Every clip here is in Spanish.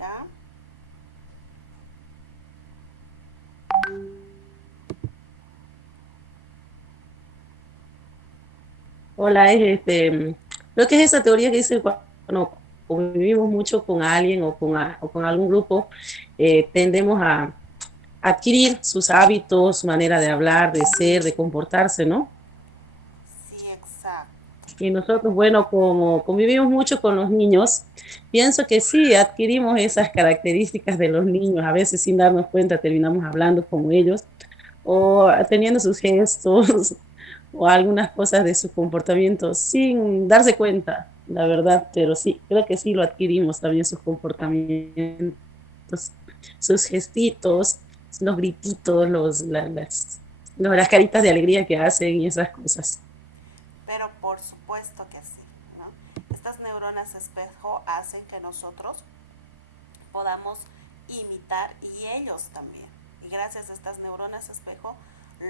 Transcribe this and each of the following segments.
Hola. Hola, creo que es esa teoría que dice cuando convivimos mucho con alguien o con algún grupo, tendemos a adquirir sus hábitos, su manera de hablar, de ser, de comportarse, ¿no? Sí, exacto. Y nosotros, bueno, como convivimos mucho con los niños, pienso que sí, adquirimos esas características de los niños, a veces sin darnos cuenta terminamos hablando como ellos o teniendo sus gestos o algunas cosas de su comportamiento sin darse cuenta, la verdad, pero sí, creo que sí lo adquirimos también sus comportamientos, sus gestitos, los grititos, las caritas de alegría que hacen y esas cosas. Pero por supuesto que sí, ¿no? Estas neuronas espejo hacen que nosotros podamos imitar y ellos también. Y gracias a estas neuronas espejo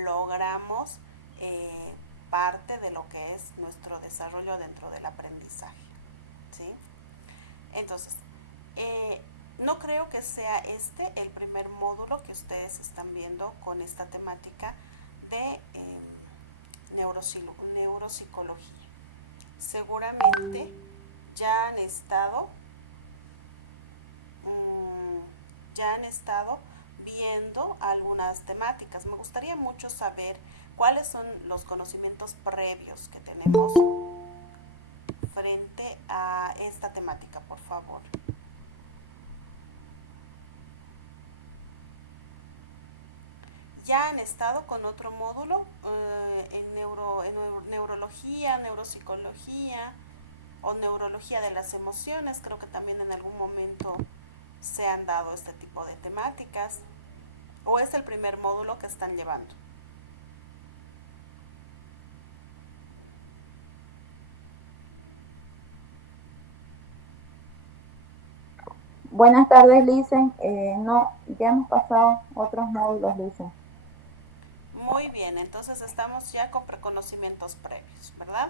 logramos eh, parte de lo que es nuestro desarrollo dentro del aprendizaje. ¿Sí? Entonces, eh, no creo que sea este el primer módulo que ustedes están viendo con esta temática de neuropsicología. Seguramente ya han estado ya han estado viendo algunas temáticas. Me gustaría mucho saber cuáles son los conocimientos previos que tenemos frente a esta temática, por favor. Ya han estado con otro módulo en neurología, neuropsicología o neurología de las emociones. Creo que también en algún momento se han dado este tipo de temáticas. ¿O es el primer módulo que están llevando? Buenas tardes, Licen. No, ya hemos pasado otros módulos, Licen. Muy bien, entonces estamos ya con preconocimientos previos, ¿verdad?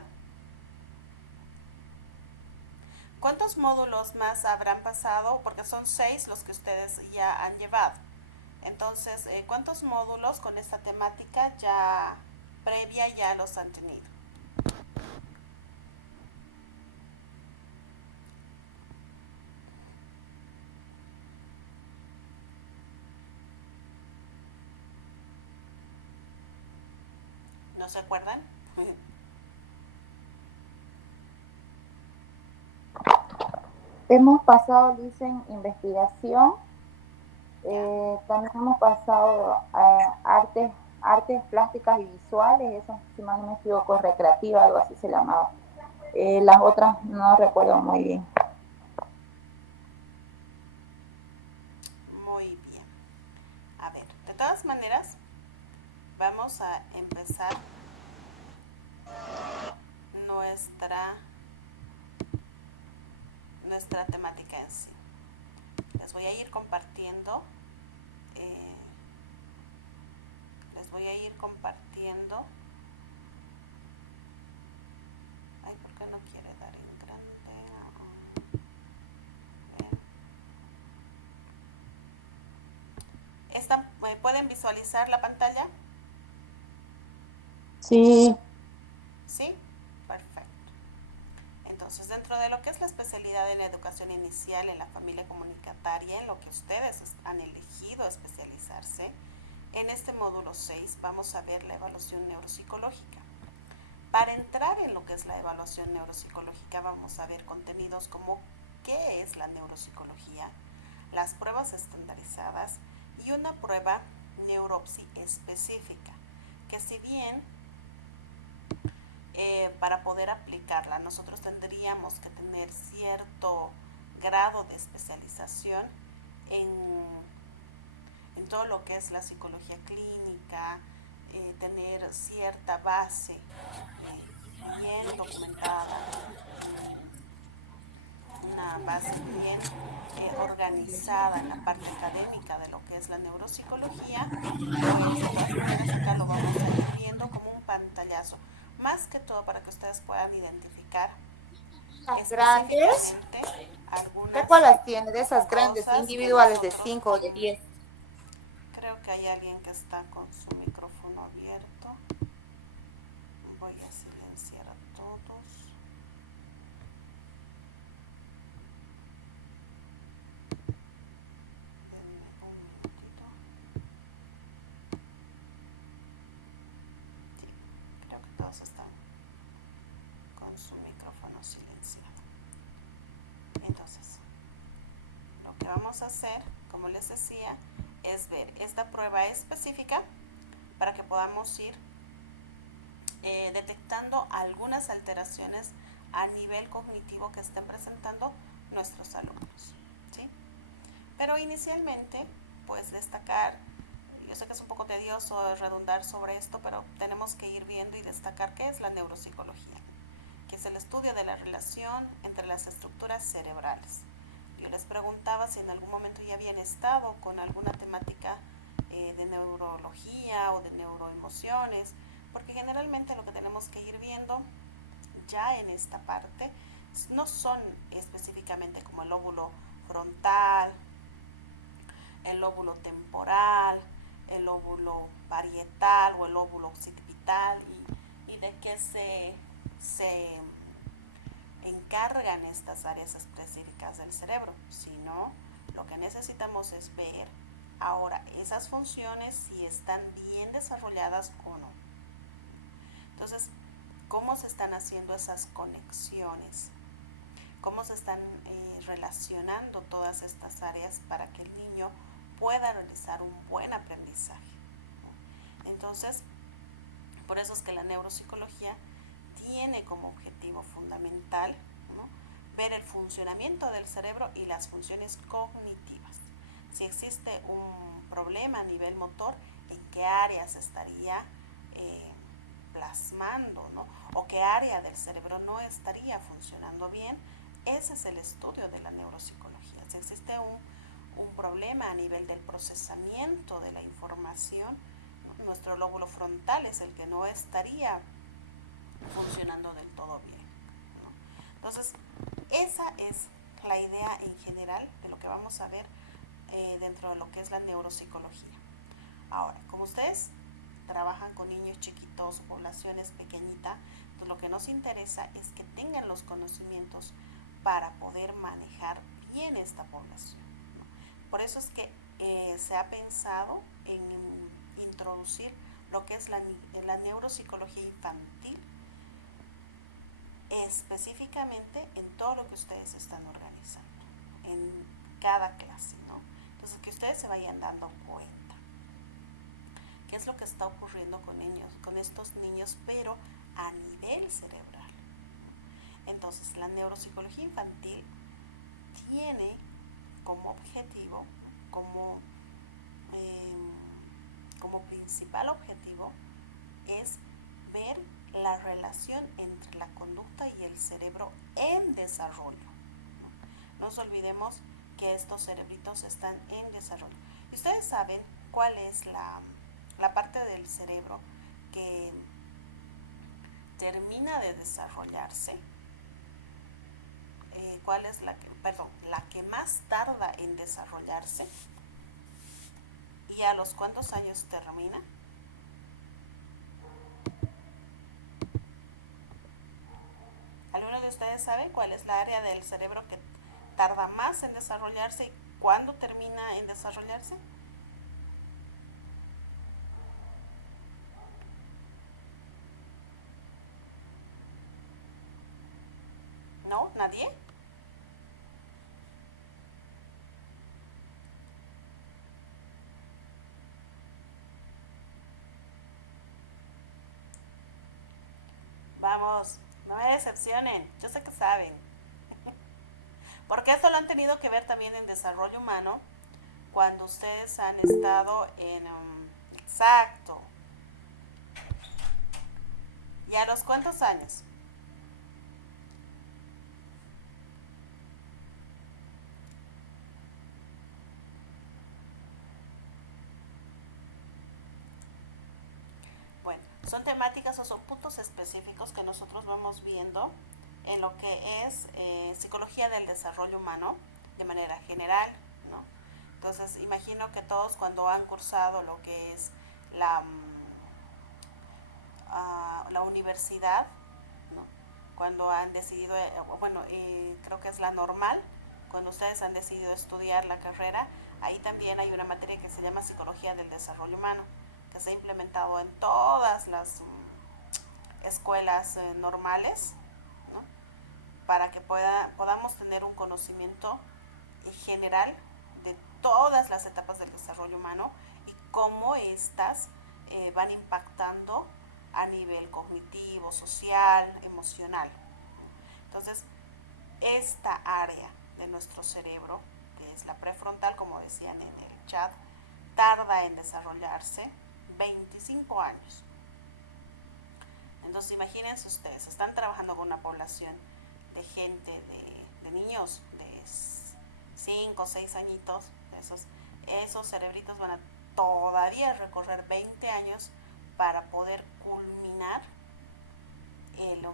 ¿Cuántos módulos más habrán pasado? Porque son 6 los que ustedes ya han llevado. Entonces, ¿cuántos módulos con esta temática ya previa ya los han tenido? ¿No se acuerdan? Hemos pasado, Licen, investigación. ¿Ya? También hemos pasado artes plásticas y visuales, eso, si mal no me equivoco, recreativa, algo así se llamaba. Las otras no recuerdo muy bien. Muy bien. A ver, de todas maneras, vamos a empezar nuestra, nuestra temática en sí. Les voy a ir compartiendo, eh, les voy a ir compartiendo. Ay, ¿por qué no quiere dar en grande? ¿Pueden visualizar la pantalla? Sí, Sí, perfecto. Entonces, dentro de lo que es la especialidad en la educación inicial en la familia comunitaria, en lo que ustedes han elegido especializarse, en este módulo 6 vamos a ver la evaluación neuropsicológica. Para entrar en lo que es la evaluación neuropsicológica vamos a ver contenidos como qué es la neuropsicología, las pruebas estandarizadas y una prueba neuropsi específica, que si bien para poder aplicarla nosotros tendríamos que tener cierto grado de especialización en, en todo lo que es la psicología clínica, tener cierta base bien documentada, una base bien organizada en la parte académica de lo que es la neuropsicología, pues de todas maneras acá lo vamos a ir viendo como un pantallazo, más que todo para que ustedes puedan identificar Las grandes. específicamente algunas ¿Cuáles tiene? De esas grandes, cosas que individuales de nosotros 5 o de 10. creo que hay alguien que está con su micrófono abierto. Voy a silenciar a todos. Denme un minutito. Sí, creo que todos están con su micrófono silenciado. Entonces, lo que vamos a hacer, como les decía, es ver esta prueba específica para que podamos ir detectando algunas alteraciones a nivel cognitivo que estén presentando nuestros alumnos, ¿sí? Pero inicialmente, pues destacar, yo sé que es un poco tedioso redundar sobre esto, pero tenemos que ir viendo y destacar qué es la neuropsicología, que es el estudio de la relación entre las estructuras cerebrales. Yo les preguntaba si en algún momento ya habían estado con alguna temática de neurología o de neuroemociones, porque generalmente lo que tenemos que ir viendo ya en esta parte no son específicamente como el lóbulo frontal, el lóbulo temporal, el lóbulo parietal o el lóbulo occipital y de qué se encargan estas áreas específicas del cerebro, sino lo que necesitamos es ver ahora esas funciones si están bien desarrolladas o no. Entonces, ¿cómo se están haciendo esas conexiones? ¿Cómo se están relacionando todas estas áreas para que el niño pueda realizar un buen aprendizaje? Entonces, por eso es que la neuropsicología tiene como objetivo fundamental, ¿no?, ver el funcionamiento del cerebro y las funciones cognitivas. Si existe un problema a nivel motor, ¿en qué áreas estaría plasmando, ¿no?, o qué área del cerebro no estaría funcionando bien? Ese es el estudio de la neuropsicología. Si existe un problema a nivel del procesamiento de la información, ¿no?, nuestro lóbulo frontal es el que no estaría funcionando del todo bien, ¿no? Entonces, esa es la idea en general de lo que vamos a ver dentro de lo que es la neuropsicología. Ahora, como ustedes trabajan con niños chiquitos, poblaciones pequeñitas, entonces lo que nos interesa es que tengan los conocimientos para poder manejar bien esta población, ¿no? Por eso es que se ha pensado en introducir lo que es la neuropsicología infantil, específicamente en todo lo que ustedes están organizando, en cada clase, ¿no? Entonces, que ustedes se vayan dando cuenta qué es lo que está ocurriendo con ellos, con estos niños, pero a nivel cerebral. Entonces, la neuropsicología infantil tiene como objetivo, como principal objetivo, es ver la relación entre la conducta y el cerebro en desarrollo. No nos olvidemos que estos cerebritos están en desarrollo. Y ustedes saben cuál es la parte del cerebro que termina de desarrollarse, cuál es la que más tarda en desarrollarse y a los cuántos años termina. ¿Alguno de ustedes sabe cuál es la área del cerebro que tarda más en desarrollarse y cuándo termina en desarrollarse? ¿No? ¿Nadie? Vamos, no me decepcionen, yo sé que saben. Porque esto lo han tenido que ver también en desarrollo humano cuando ustedes han estado en... exacto. ¿Y a los cuántos años? Bueno, son temáticas o son puntos específicos que nosotros vamos viendo en lo que es psicología del desarrollo humano, de manera general, ¿no? Entonces, imagino que todos cuando han cursado lo que es la, la universidad, ¿no? Cuando han decidido, bueno, creo que es la normal, cuando ustedes han decidido estudiar la carrera, ahí también hay una materia que se llama Psicología del Desarrollo Humano, que se ha implementado en todas las escuelas normales, ¿no? Para que podamos tener un conocimiento general de todas las etapas del desarrollo humano y cómo éstas van impactando a nivel cognitivo, social, emocional. Entonces, esta área de nuestro cerebro, que es la prefrontal, como decían en el chat, tarda en desarrollarse 25 años. Entonces, imagínense ustedes, están trabajando con una población de gente, de niños de 5 o 6 añitos, esos cerebritos van a todavía recorrer 20 años para poder culminar el,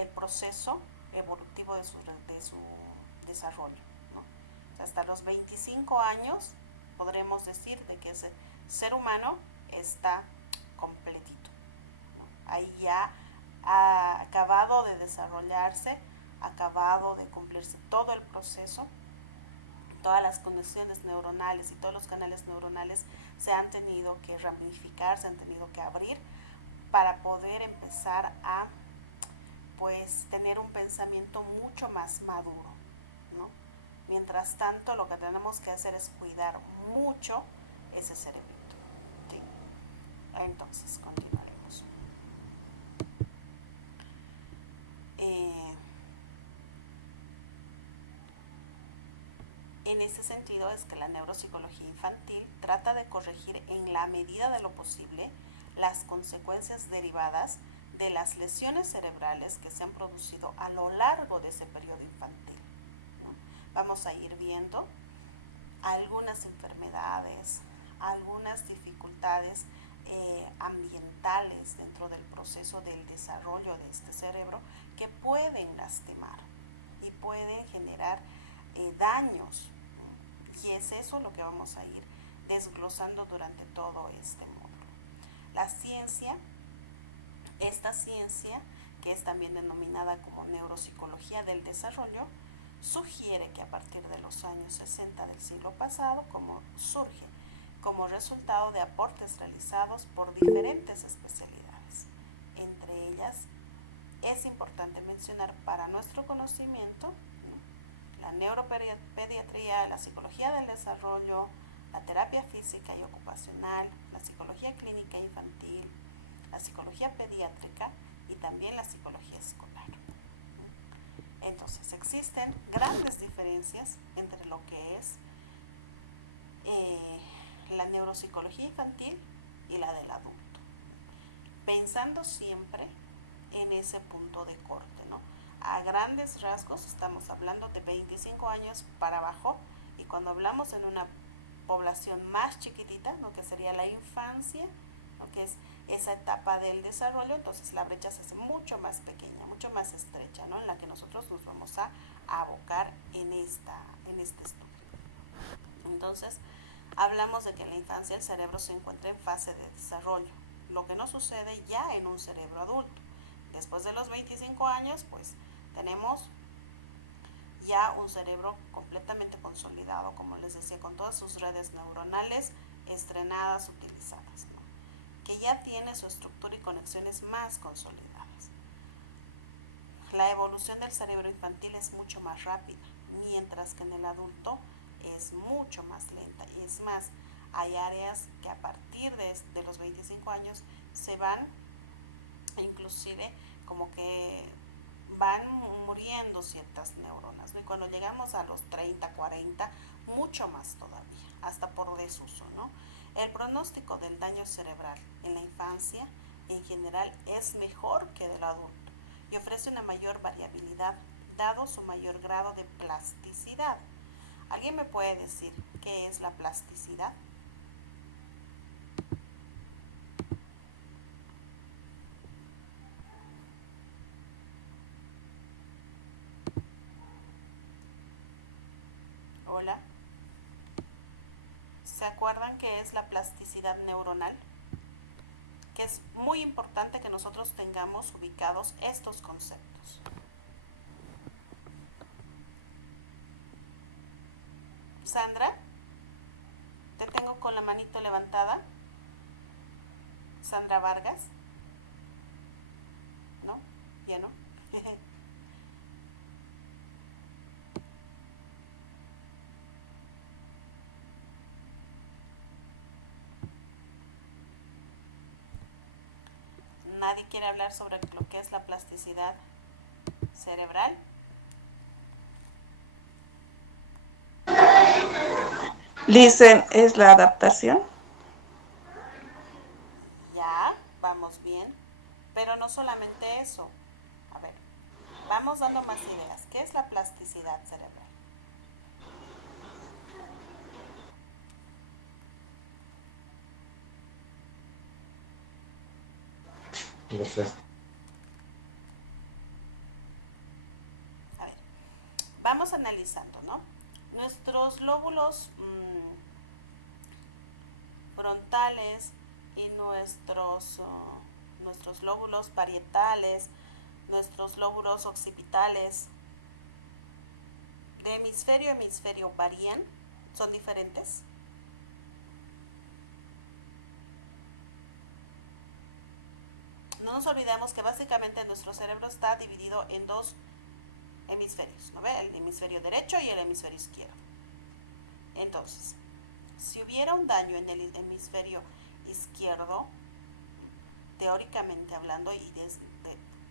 el proceso evolutivo de su desarrollo, ¿no? O sea, hasta los 25 años podremos decir de que ese ser humano está completito, ¿no? Ahí ya ha acabado de desarrollarse, ha acabado de cumplirse todo el proceso, todas las conexiones neuronales y todos los canales neuronales se han tenido que ramificar, se han tenido que abrir para poder empezar a pues tener un pensamiento mucho más maduro, ¿no? Mientras tanto, lo que tenemos que hacer es cuidar mucho ese cerebrito, ¿sí? Entonces, continuaremos. En ese sentido es que la neuropsicología infantil trata de corregir en la medida de lo posible las consecuencias derivadas de las lesiones cerebrales que se han producido a lo largo de ese periodo infantil, ¿no? Vamos a ir viendo algunas enfermedades, algunas dificultades ambientales dentro del proceso del desarrollo de este cerebro que pueden lastimar y pueden generar daños, ¿no? Y es eso lo que vamos a ir desglosando durante todo este módulo. La ciencia, esta ciencia, que es también denominada como neuropsicología del desarrollo, sugiere que a partir de los años 60 del siglo pasado, surge como resultado de aportes realizados por diferentes especialidades. Entre ellas, es importante mencionar para nuestro conocimiento, ¿no?, la neuropediatría, la psicología del desarrollo, la terapia física y ocupacional, la psicología clínica infantil, la psicología pediátrica y también la psicología escolar. Entonces, existen grandes diferencias entre lo que es la neuropsicología infantil y la del adulto, pensando siempre en ese punto de corte, ¿no? A grandes rasgos estamos hablando de 25 años para abajo, y cuando hablamos en una población más chiquitita, ¿no?, que sería la infancia, ¿no?, que es esa etapa del desarrollo, entonces la brecha se hace mucho más pequeña, mucho más estrecha, ¿no?, en la que nosotros nos vamos a abocar en este estudio. Entonces, hablamos de que en la infancia el cerebro se encuentra en fase de desarrollo, lo que no sucede ya en un cerebro adulto. Después de los 25 años, pues tenemos ya un cerebro completamente consolidado, como les decía, con todas sus redes neuronales estrenadas, utilizadas, ¿no?, que ya tiene su estructura y conexiones más consolidadas. La evolución del cerebro infantil es mucho más rápida, mientras que en el adulto es mucho más lenta. Y es más, hay áreas que a partir de los 25 años se van, inclusive como que van muriendo ciertas neuronas, ¿no? Y cuando llegamos a los 30, 40, mucho más todavía, hasta por desuso, ¿no? El pronóstico del daño cerebral en la infancia en general es mejor que del adulto y ofrece una mayor variabilidad, dado su mayor grado de plasticidad. ¿Alguien me puede decir qué es la plasticidad? ¿Se acuerdan qué es la plasticidad neuronal? Que es muy importante que nosotros tengamos ubicados estos conceptos. Sandra, te tengo con la manito levantada. Sandra Vargas. ¿No? ¿Ya no? ¿Nadie quiere hablar sobre lo que es la plasticidad cerebral? Dicen, es la adaptación. Ya, vamos bien. Pero no solamente eso. A ver, vamos dando más ideas. ¿Qué es la plasticidad cerebral? A ver, vamos analizando, ¿no? Nuestros lóbulos frontales y nuestros lóbulos parietales, nuestros lóbulos occipitales, de hemisferio a hemisferio varían, son diferentes. No nos olvidemos que básicamente nuestro cerebro está dividido en dos hemisferios, ¿no ve? El hemisferio derecho y el hemisferio izquierdo. Entonces, si hubiera un daño en el hemisferio izquierdo, teóricamente hablando,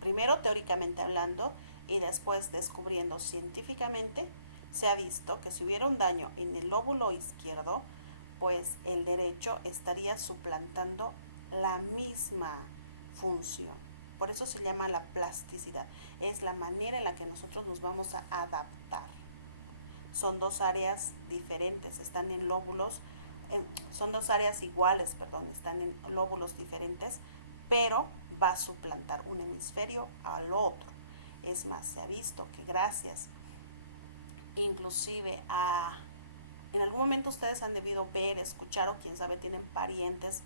primero teóricamente hablando y después descubriendo científicamente, se ha visto que si hubiera un daño en el lóbulo izquierdo, pues el derecho estaría suplantando la misma función. Por eso se llama la plasticidad. Es la manera en la que nosotros nos vamos a adaptar. Son dos áreas diferentes, están en lóbulos, son dos áreas iguales, perdón, están en lóbulos diferentes, pero va a suplantar un hemisferio al otro. Es más, se ha visto que gracias inclusive en algún momento ustedes han debido ver, escuchar o quién sabe tienen parientes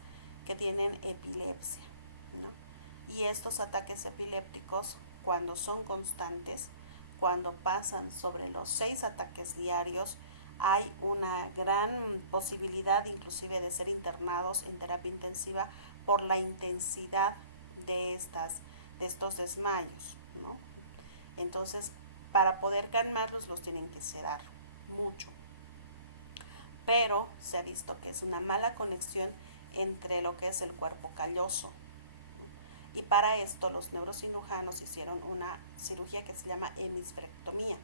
que tienen epilepsia, ¿no? Y estos ataques epilépticos, cuando son constantes, cuando pasan sobre los 6 ataques diarios, hay una gran posibilidad inclusive de ser internados en terapia intensiva por la intensidad de estos desmayos, ¿no? Entonces, para poder calmarlos los tienen que sedar mucho. Pero se ha visto que es una mala conexión entre lo que es el cuerpo calloso. Y para esto los neurocirujanos hicieron una cirugía que se llama hemisferectomía,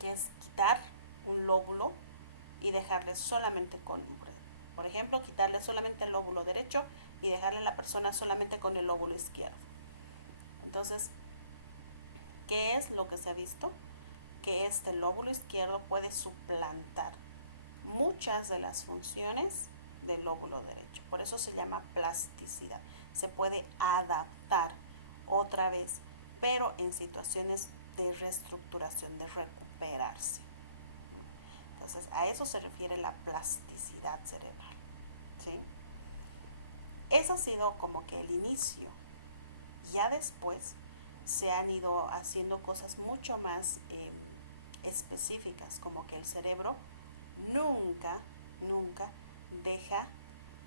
que es quitar un lóbulo y dejarle solamente con, por ejemplo, quitarle solamente el lóbulo derecho y dejarle a la persona solamente con el lóbulo izquierdo. Entonces, ¿qué es lo que se ha visto? Que este lóbulo izquierdo puede suplantar muchas de las funciones del lóbulo derecho. Por eso se llama plasticidad. Se puede adaptar otra vez, pero en situaciones de reestructuración, de recuperarse. Entonces, a eso se refiere la plasticidad cerebral, ¿sí? Eso ha sido como que el inicio. Ya después se han ido haciendo cosas mucho más específicas, como que el cerebro nunca deja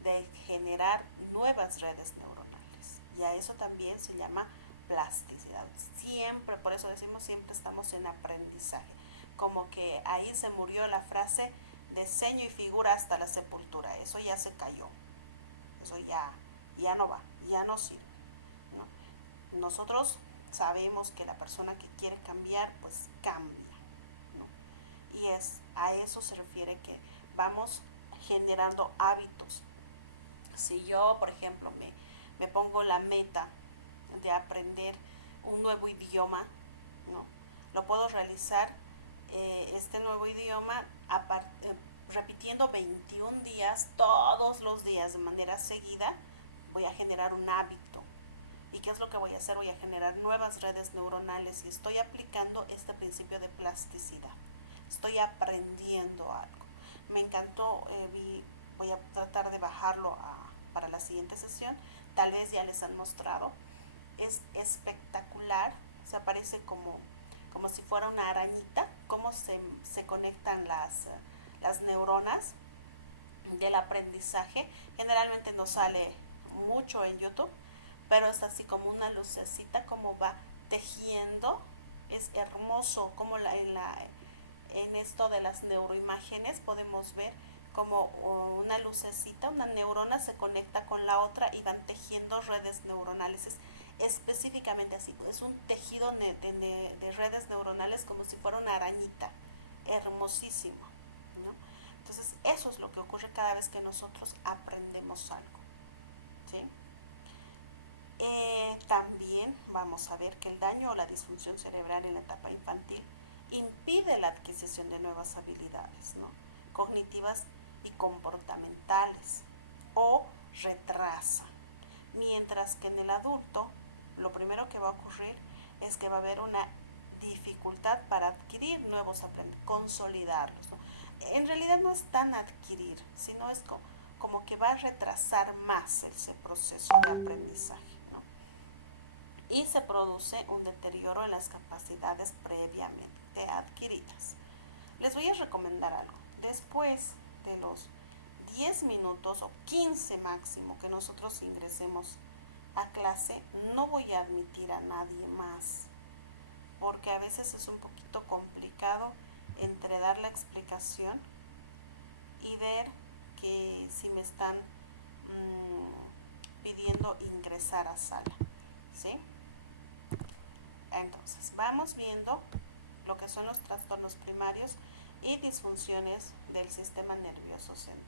de generar nuevas redes neuronales. Y a eso también se llama plasticidad. Siempre, por eso decimos, siempre estamos en aprendizaje. Como que ahí se murió la frase de ceño y figura hasta la sepultura. Eso ya se cayó. Eso ya no va, ya no sirve, ¿no? Nosotros sabemos que la persona que quiere cambiar, pues cambia, ¿no? Y a eso se refiere que vamos generando hábitos. Si yo, por ejemplo, me pongo la meta de aprender un nuevo idioma, ¿no? Lo puedo realizar este nuevo idioma repitiendo 21 días, todos los días de manera seguida. Voy a generar un hábito. ¿Y qué es lo que voy a hacer? Voy a generar nuevas redes neuronales y estoy aplicando este principio de plasticidad. Estoy aprendiendo algo. me encantó, voy a tratar de bajarlo para la siguiente sesión, tal vez ya les han mostrado, es espectacular, se parece como si fuera una arañita, cómo se conectan las neuronas del aprendizaje. Generalmente no sale mucho en YouTube, pero es así como una lucecita, como va tejiendo. Es hermoso como en esto de las neuroimágenes podemos ver como una lucecita, una neurona se conecta con la otra y van tejiendo redes neuronales. Es específicamente así, es un tejido de redes neuronales como si fuera una arañita, hermosísimo, ¿no? Entonces eso es lo que ocurre cada vez que nosotros aprendemos algo, ¿sí? También vamos a ver que el daño o la disfunción cerebral en la etapa infantil impide la adquisición de nuevas habilidades, ¿no?, cognitivas y comportamentales, o retrasa. Mientras que en el adulto, lo primero que va a ocurrir es que va a haber una dificultad para adquirir nuevos aprendizajes, consolidarlos, ¿no? En realidad no es tan adquirir, sino es como que va a retrasar más ese proceso de aprendizaje, ¿no? Y se produce un deterioro en las capacidades previamente adquiridas. Les voy a recomendar algo. Después de los 10 minutos o 15 máximo que nosotros ingresemos a clase, no voy a admitir a nadie más, porque a veces es un poquito complicado entre dar la explicación y ver que si me están pidiendo ingresar a sala, ¿sí? Entonces, vamos viendo lo que son los trastornos primarios y disfunciones del sistema nervioso central.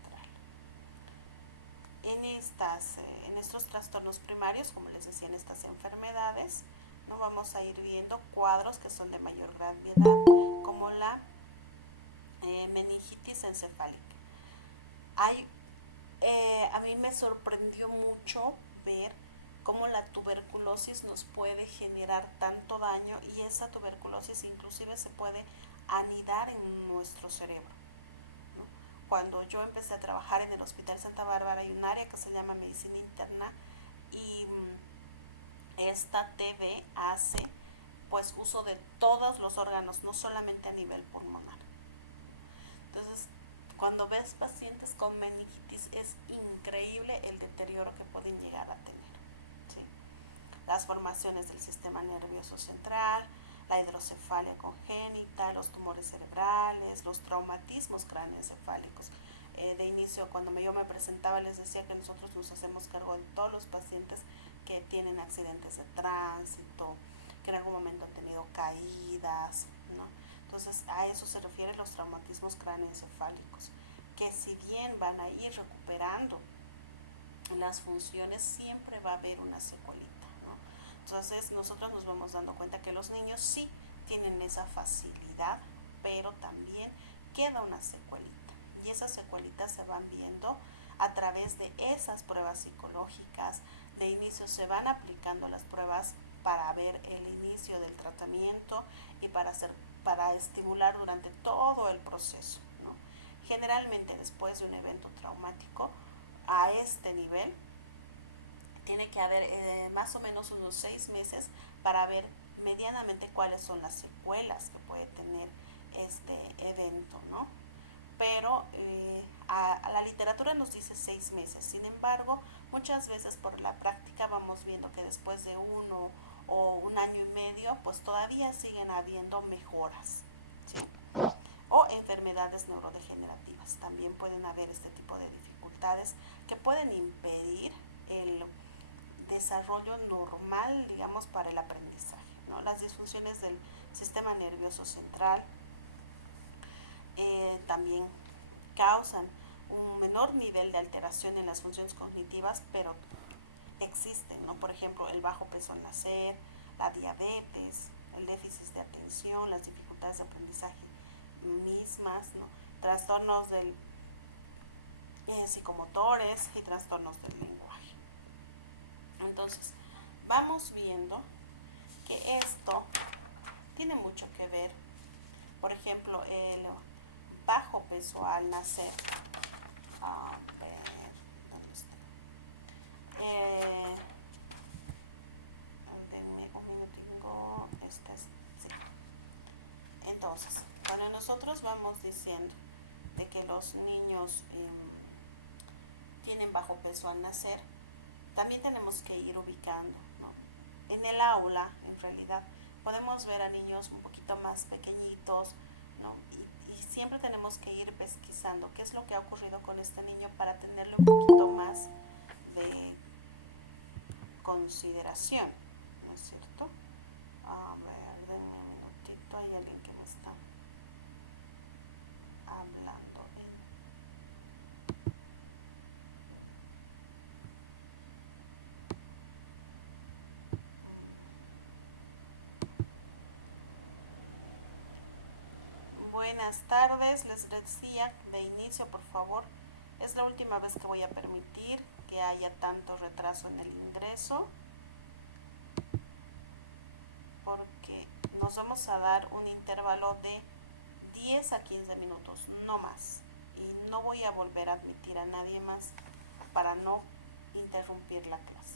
En estos trastornos primarios, como les decía, en estas enfermedades, no vamos a ir viendo cuadros que son de mayor gravedad, como la meningitis encefálica. A mí me sorprendió mucho ver cómo la tuberculosis nos puede generar tanto daño, y esa tuberculosis inclusive se puede anidar en nuestro cerebro, ¿no? Cuando yo empecé a trabajar en el Hospital Santa Bárbara, hay un área que se llama medicina interna, y esta TV hace pues uso de todos los órganos, no solamente a nivel pulmonar. Entonces, cuando ves pacientes con meningitis, es increíble el deterioro que pueden llegar a tener, ¿sí? Las formaciones del sistema nervioso central, la hidrocefalia congénita, los tumores cerebrales, los traumatismos cráneoencefálicos. De inicio, cuando yo me presentaba, les decía que nosotros nos hacemos cargo de todos los pacientes que tienen accidentes de tránsito, que en algún momento han tenido caídas, ¿no? Entonces, a eso se refieren los traumatismos cráneoencefálicos, que si bien van a ir recuperando las funciones, siempre va a haber una secuelita, ¿no? Entonces, nosotros nos vamos dando cuenta que los niños sí tienen esa facilidad, pero también queda una secuelita, y esas secuelitas se van viendo a través de esas pruebas psicológicas. De inicio se van aplicando las pruebas para ver el inicio del tratamiento y para estimular durante todo el proceso, ¿no? Generalmente después de un evento traumático a este nivel tiene que haber más o menos unos 6 meses para ver medianamente cuáles son las secuelas que puede tener este evento, ¿no? Pero a la literatura nos dice 6 meses. Sin embargo, muchas veces por la práctica vamos viendo que después de 1 o 1 año y medio, pues todavía siguen habiendo mejoras, ¿sí? O enfermedades neurodegenerativas. También pueden haber este tipo de dificultades que pueden impedir el desarrollo normal, digamos, para el aprendizaje, ¿no? Las disfunciones del sistema nervioso central también causan un menor nivel de alteración en las funciones cognitivas, pero existen, ¿no? Por ejemplo, el bajo peso al nacer, la diabetes, el déficit de atención, las dificultades de aprendizaje mismas, ¿no? Trastornos del psicomotores y trastornos del lenguaje. Entonces, vamos viendo que esto tiene mucho que ver. Por ejemplo, bajo peso al nacer. A ver, ¿dónde está? Denme un minutingo. Sí. Entonces, cuando nosotros vamos diciendo de que los niños tienen bajo peso al nacer, también tenemos que ir ubicando, ¿no? En el aula, en realidad, podemos ver a niños un poquito más pequeñitos, ¿no? Y siempre tenemos que ir pesquisando qué es lo que ha ocurrido con este niño para tenerle un poquito más de consideración, ¿no es cierto? A ver, denme un minutito, hay alguien que me está hablando. Buenas tardes, les decía de inicio, por favor, es la última vez que voy a permitir que haya tanto retraso en el ingreso, porque nos vamos a dar un intervalo de 10 a 15 minutos, no más, y no voy a volver a admitir a nadie más para no interrumpir la clase,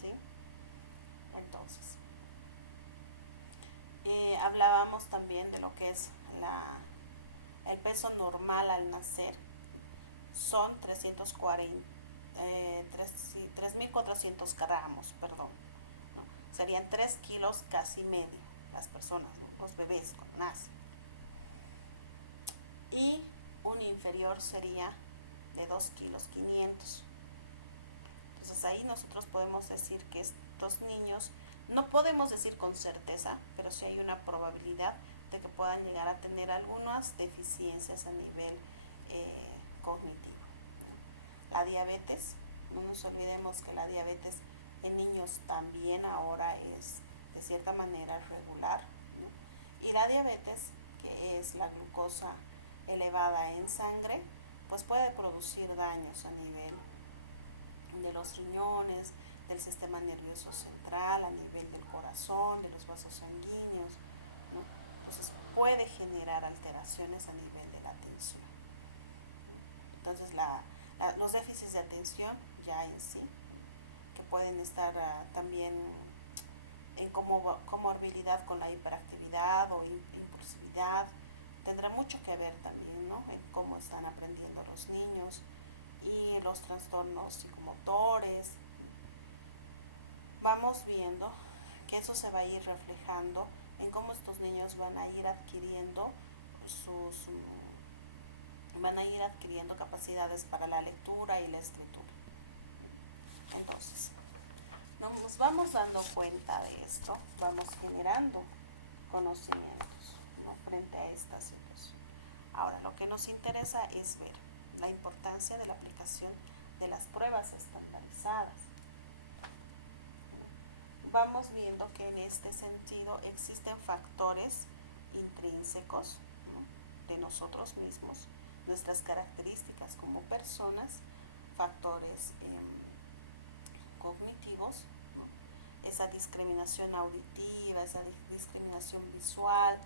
¿sí? Entonces, hablábamos también de lo que es el peso normal al nacer. Son 3.400 gramos, perdón, ¿no? Serían 3 kilos casi medio las personas, ¿no? Los bebés cuando nacen. Y un inferior sería de 2 kilos 500. Entonces ahí nosotros podemos decir que estos niños, no podemos decir con certeza, pero sí hay una probabilidad de que puedan llegar a tener algunas deficiencias a nivel cognitivo. La diabetes, no nos olvidemos que la diabetes en niños también ahora es de cierta manera regular, ¿no? Y la diabetes, que es la glucosa elevada en sangre, pues puede producir daños a nivel de los riñones, del sistema nervioso central, a nivel del corazón, de los vasos sanguíneos, ¿no? Entonces puede generar alteraciones a nivel de la atención. Entonces los déficits de atención ya en sí, que pueden estar también en comorbilidad con la hiperactividad o impulsividad, tendrá mucho que ver también, ¿no? En cómo están aprendiendo los niños y los trastornos psicomotores. Vamos viendo que eso se va a ir reflejando en cómo estos niños van a ir adquiriendo capacidades para la lectura y la escritura. Entonces, nos vamos dando cuenta de esto, vamos generando conocimientos, ¿no? Frente a esta situación. Ahora, lo que nos interesa es ver la importancia de la aplicación de las pruebas estandarizadas. Vamos viendo que en este sentido existen factores intrínsecos, ¿no? De nosotros mismos, nuestras características como personas, factores cognitivos, ¿no? Esa discriminación auditiva, esa discriminación visual,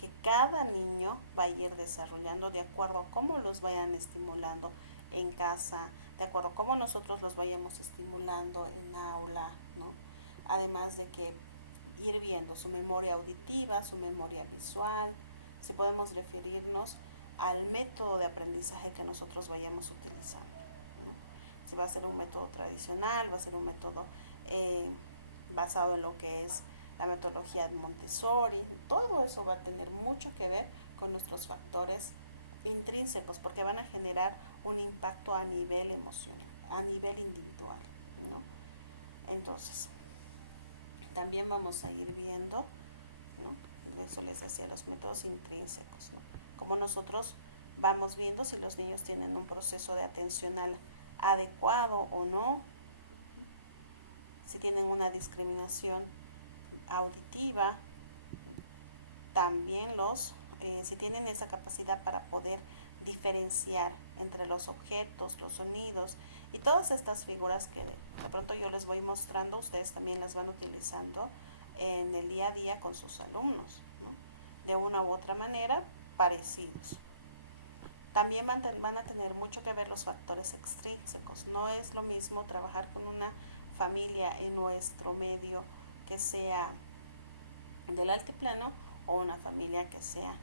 que cada niño va a ir desarrollando de acuerdo a cómo los vayan estimulando en casa, de acuerdo a cómo nosotros los vayamos estimulando en aula, ¿no? Además de que ir viendo su memoria auditiva, su memoria visual, si podemos referirnos al método de aprendizaje que nosotros vayamos utilizando, ¿no? Si va a ser un método tradicional, va a ser un método basado en lo que es la metodología de Montessori, todo eso va a tener mucho que ver con nuestros factores intrínsecos, porque van a generar un impacto a nivel emocional, a nivel individual, ¿no? Entonces, también vamos a ir viendo, ¿no? Eso les decía, los métodos intrínsecos, ¿no? Como nosotros vamos viendo si los niños tienen un proceso de atencional adecuado o no, si tienen una discriminación auditiva, también si tienen esa capacidad para poder diferenciar entre los objetos, los sonidos y todas estas figuras que de pronto yo les voy mostrando, ustedes también las van utilizando en el día a día con sus alumnos, ¿no? De una u otra manera parecidos. También van a tener mucho que ver los factores extrínsecos. No es lo mismo trabajar con una familia en nuestro medio que sea del altiplano o una familia que sea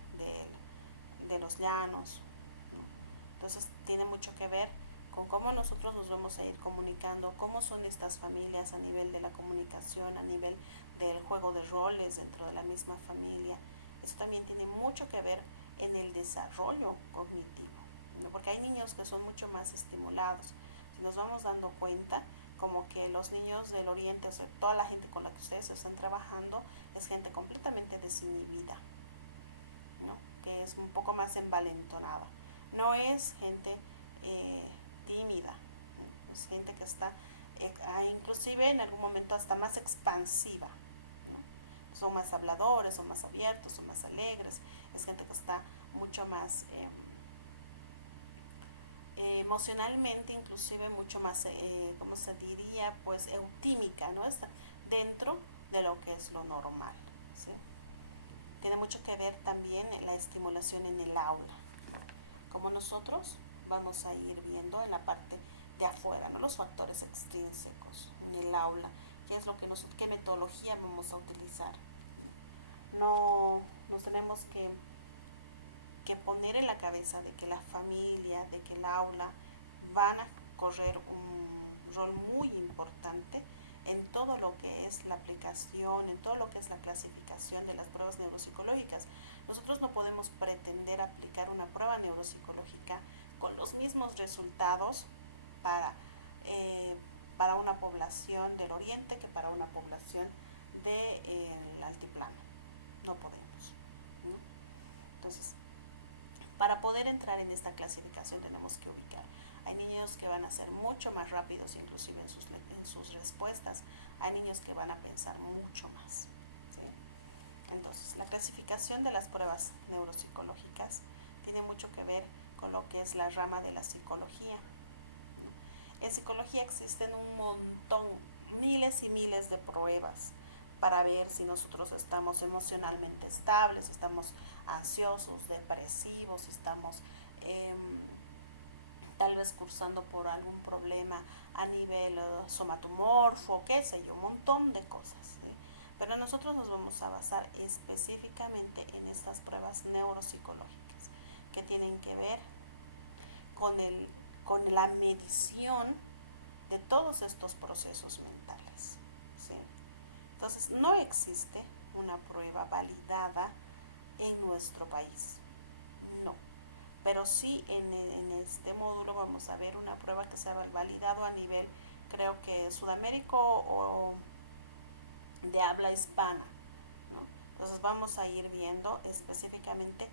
de los llanos, ¿no? Entonces tiene mucho que ver con cómo nosotros nos vamos a ir comunicando, cómo son estas familias a nivel de la comunicación, a nivel del juego de roles dentro de la misma familia. Eso también tiene mucho que ver en el desarrollo cognitivo, ¿no? Porque hay niños que son mucho más estimulados. Si nos vamos dando cuenta, como que los niños del oriente, o sea, toda la gente con la que ustedes están trabajando, es gente completamente desinhibida, ¿no? Que es un poco más envalentonada. No es gente tímida, ¿no? Es gente que está inclusive en algún momento hasta más expansiva, ¿no? Son más habladores, son más abiertos, son más alegres. Es gente que está mucho más emocionalmente, inclusive mucho más, ¿cómo se diría? Pues eutímica, ¿no? Está dentro de lo que es lo normal, ¿sí? Tiene mucho que ver también en la estimulación en el aula, como nosotros vamos a ir viendo en la parte de afuera, ¿no? Los factores extrínsecos en el aula, qué es lo que qué metodología vamos a utilizar. No nos tenemos que poner en la cabeza de que la familia, de que el aula van a correr un rol muy importante en todo lo que es la aplicación, en todo lo que es la clasificación de las pruebas neuropsicológicas. Nosotros no podemos pretender aplicar una prueba neuropsicológica con los mismos resultados para, para una población del oriente que para una población del altiplano. No podemos, ¿no? Entonces, para poder entrar en esta clasificación tenemos que ubicar. Hay niños que van a ser mucho más rápidos inclusive en sus respuestas. Hay niños que van a pensar mucho más, ¿sí? Entonces, la clasificación de las pruebas neuropsicológicas tiene mucho que ver con lo que es la rama de la psicología. En psicología existen un montón, miles y miles de pruebas para ver si nosotros estamos emocionalmente estables, estamos ansiosos, depresivos, estamos tal vez cursando por algún problema a nivel somatomorfo, qué sé yo, un montón de cosas, ¿sí? Pero nosotros nos vamos a basar específicamente en estas pruebas neuropsicológicas que tienen que ver con la medición de todos estos procesos mentales, ¿sí? Entonces, no existe una prueba validada en nuestro país, no. Pero sí en este módulo vamos a ver una prueba que se ha validado a nivel, creo que Sudamérica o de habla hispana, ¿no? Entonces vamos a ir viendo específicamente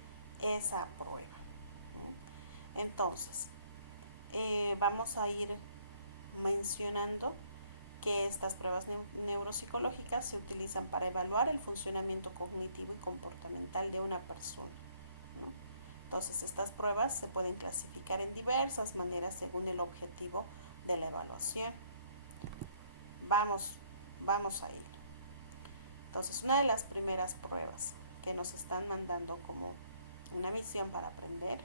esa prueba, ¿no? Entonces, vamos a ir mencionando que estas pruebas neuropsicológicas se utilizan para evaluar el funcionamiento cognitivo y comportamental de una persona, ¿no? Entonces, estas pruebas se pueden clasificar en diversas maneras según el objetivo de la evaluación. Vamos a ir. Entonces, una de las primeras pruebas que nos están mandando como una misión para aprender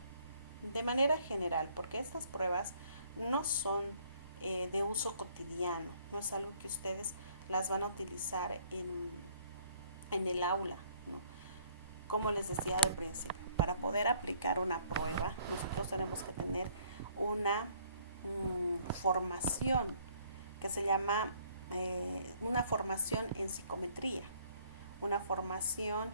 de manera general, porque estas pruebas no son de uso cotidiano, no es algo que ustedes las van a utilizar en el aula, ¿no? Como les decía al principio, para poder aplicar una prueba, nosotros tenemos que tener una formación que se llama una formación en psicometría, una formación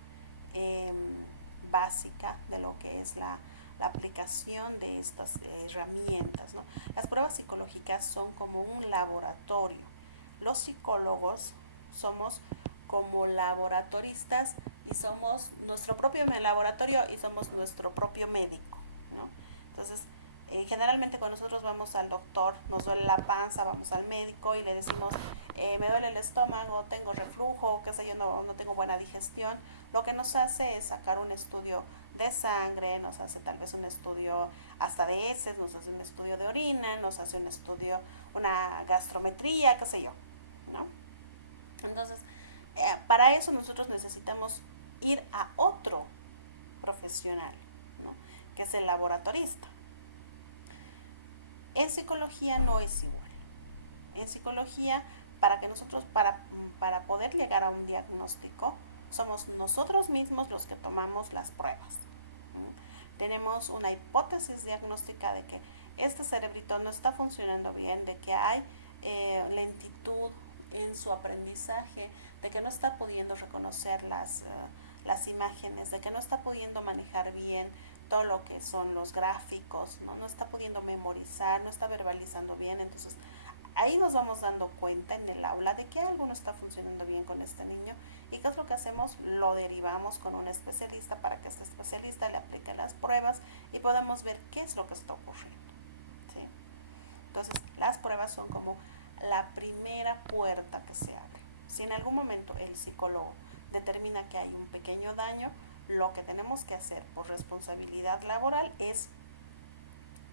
básica de lo que es la aplicación de estas herramientas, ¿no? Las pruebas psicológicas son como un laboratorio. Los psicólogos somos como laboratoristas y somos nuestro propio laboratorio y somos nuestro propio médico, ¿no? Entonces, generalmente cuando nosotros vamos al doctor, nos duele la panza, vamos al médico y le decimos, me duele el estómago, tengo reflujo, qué sé yo, no tengo buena digestión. Lo que nos hace es sacar un estudio de sangre, nos hace tal vez un estudio hasta de heces, nos hace un estudio de orina, nos hace un estudio, una gastrometría, qué sé yo, ¿no? Entonces, para eso nosotros necesitamos ir a otro profesional, ¿no? que es el laboratorista. En psicología no es igual. En psicología, para poder llegar a un diagnóstico, somos nosotros mismos los que tomamos las pruebas. Tenemos una hipótesis diagnóstica de que este cerebrito no está funcionando bien, de que hay lentitud en su aprendizaje, de que no está pudiendo reconocer las imágenes, de que no está pudiendo manejar bien todo lo que son los gráficos, no está pudiendo memorizar, no está verbalizando bien. Entonces ahí nos vamos dando cuenta en el aula de que algo no está funcionando bien con este niño, y qué es lo que hacemos, lo derivamos con un especialista para que este especialista le aplique las pruebas y podemos ver qué es lo que está ocurriendo, ¿sí? Entonces las pruebas son como la primera puerta que se abre. Si en algún momento el psicólogo determina que hay un pequeño daño, lo que tenemos que hacer por responsabilidad laboral es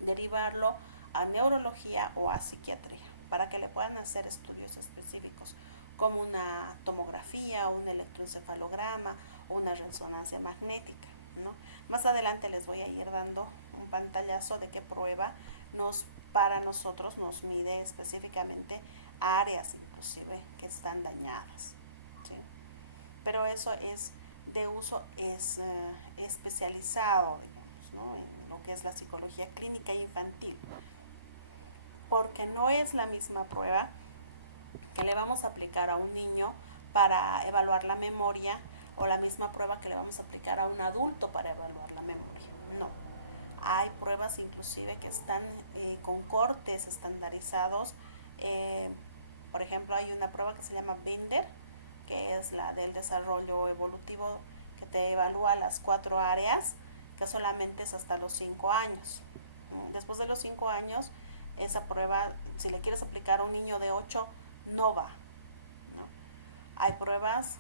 derivarlo a neurología o a psiquiatría para que le puedan hacer estudios específicos como una tomografía, un electroencefalograma, una resonancia magnética, ¿no? Más adelante les voy a ir dando un pantallazo de qué prueba para nosotros nos mide específicamente áreas inclusive que están dañadas, ¿sí? Pero eso es de uso especializado, digamos, ¿no? En lo que es la psicología clínica infantil, porque no es la misma prueba que le vamos a aplicar a un niño para evaluar la memoria o la misma prueba que le vamos a aplicar a un adulto para evaluar la memoria. No, hay pruebas inclusive que están con cortes estandarizados. Por ejemplo, hay una prueba que se llama Bender, que es la del desarrollo evolutivo, que te evalúa las 4 áreas, que solamente es hasta los 5 años. Después de los 5 años, esa prueba, si le quieres aplicar a un niño de 8, no va, ¿no? Hay pruebas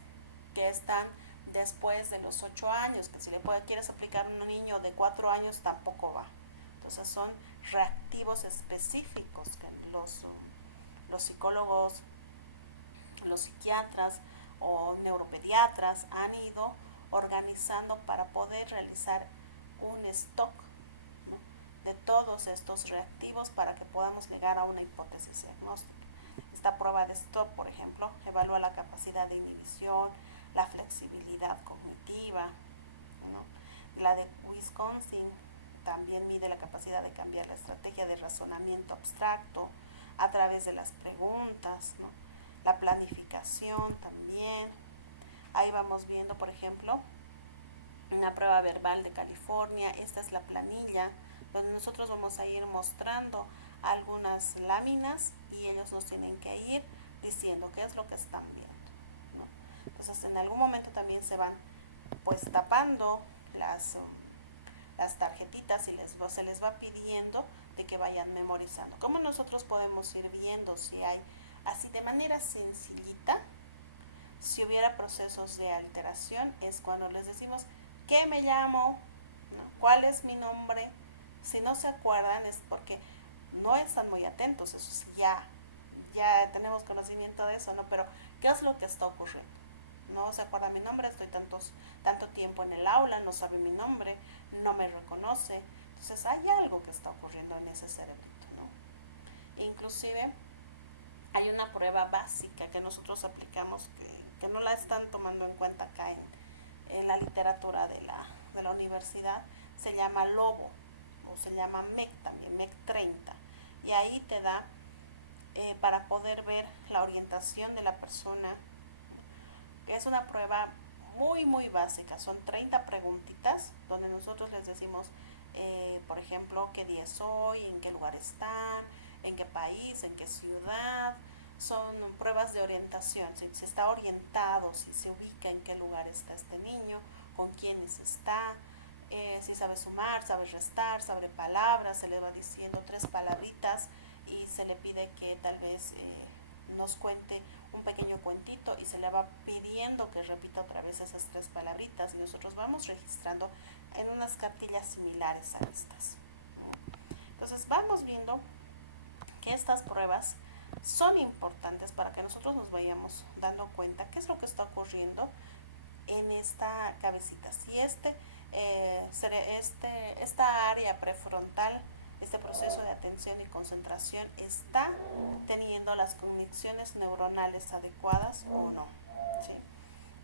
que están después de los 8 años, que si quieres aplicar a un niño de 4 años, tampoco va. Entonces son reactivos específicos que los psicólogos, los psiquiatras o neuropediatras han ido organizando para poder realizar un stock, ¿no?, de todos estos reactivos para que podamos llegar a una hipótesis diagnóstica. Esta prueba de STOP, por ejemplo, evalúa la capacidad de inhibición, la flexibilidad cognitiva, ¿no? La de Wisconsin también mide la capacidad de cambiar la estrategia de razonamiento abstracto a través de las preguntas, ¿no? La planificación también. Ahí vamos viendo, por ejemplo, una prueba verbal de California. Esta es la planilla donde nosotros vamos a ir mostrando algunas láminas y ellos nos tienen que ir diciendo qué es lo que están viendo, ¿no? Entonces en algún momento también se van pues tapando las tarjetitas y se les va pidiendo de que vayan memorizando. ¿Cómo nosotros podemos ir viendo si hay así de manera sencillita? Si hubiera procesos de alteración es cuando les decimos ¿qué me llamo? ¿No? ¿Cuál es mi nombre? Si no se acuerdan es porque no están muy atentos. Eso sí, ya tenemos conocimiento de eso, ¿no? Pero ¿qué es lo que está ocurriendo? No se acuerda mi nombre, estoy tanto tiempo en el aula, no sabe mi nombre, no me reconoce. Entonces hay algo que está ocurriendo en ese cerebrito, ¿no? Inclusive hay una prueba básica que nosotros aplicamos que no la están tomando en cuenta acá en la literatura de la universidad. Se llama Lobo o se llama MEC también, MEC 30, y ahí te da para poder ver la orientación de la persona. Es una prueba muy muy básica, son 30 preguntitas donde nosotros les decimos por ejemplo qué día es hoy, en qué lugar están, en qué país, en qué ciudad. Son pruebas de orientación, si está orientado, si se ubica en qué lugar está este niño, con quiénes está, si sabe sumar, sabe restar, sabe palabras, se le va diciendo 3 palabritas y se le pide que tal vez nos cuente un pequeño cuentito y se le va pidiendo que repita otra vez esas 3 palabritas y nosotros vamos registrando en unas cartillas similares a estas. Entonces vamos viendo que estas pruebas son importantes para que nosotros nos vayamos dando cuenta qué es lo que está ocurriendo en esta cabecita. Si esta área prefrontal, este proceso de atención y concentración, está teniendo las conexiones neuronales adecuadas o no. ¿Sí?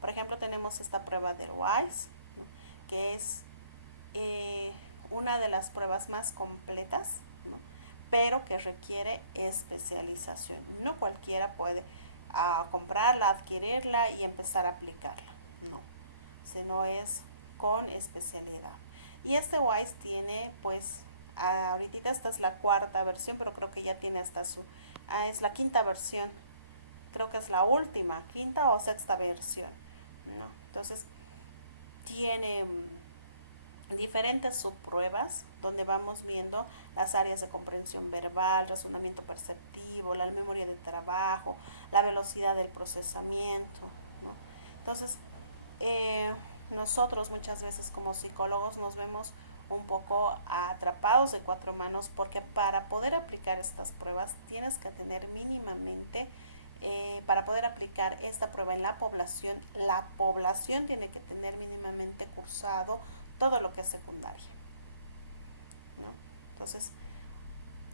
Por ejemplo, tenemos esta prueba del WISE, ¿no? Que es una de las pruebas más completas, ¿no? Pero que requiere especialización. No cualquiera puede comprarla, adquirirla y empezar a aplicarla, no, sino es con especialidad. Y este WISE tiene, pues, ahorita esta es la cuarta versión, pero creo que ya tiene hasta es la quinta versión, creo que es la última, quinta o sexta versión, ¿no? Entonces, tiene diferentes subpruebas donde vamos viendo las áreas de comprensión verbal, razonamiento perceptivo, la memoria de trabajo, la velocidad del procesamiento, ¿no? Entonces, nosotros muchas veces como psicólogos nos vemos un poco atrapados de cuatro manos porque para poder aplicar estas pruebas tienes que tener mínimamente, para poder aplicar esta prueba en la población tiene que tener mínimamente cursado todo lo que es secundaria, ¿no? Entonces,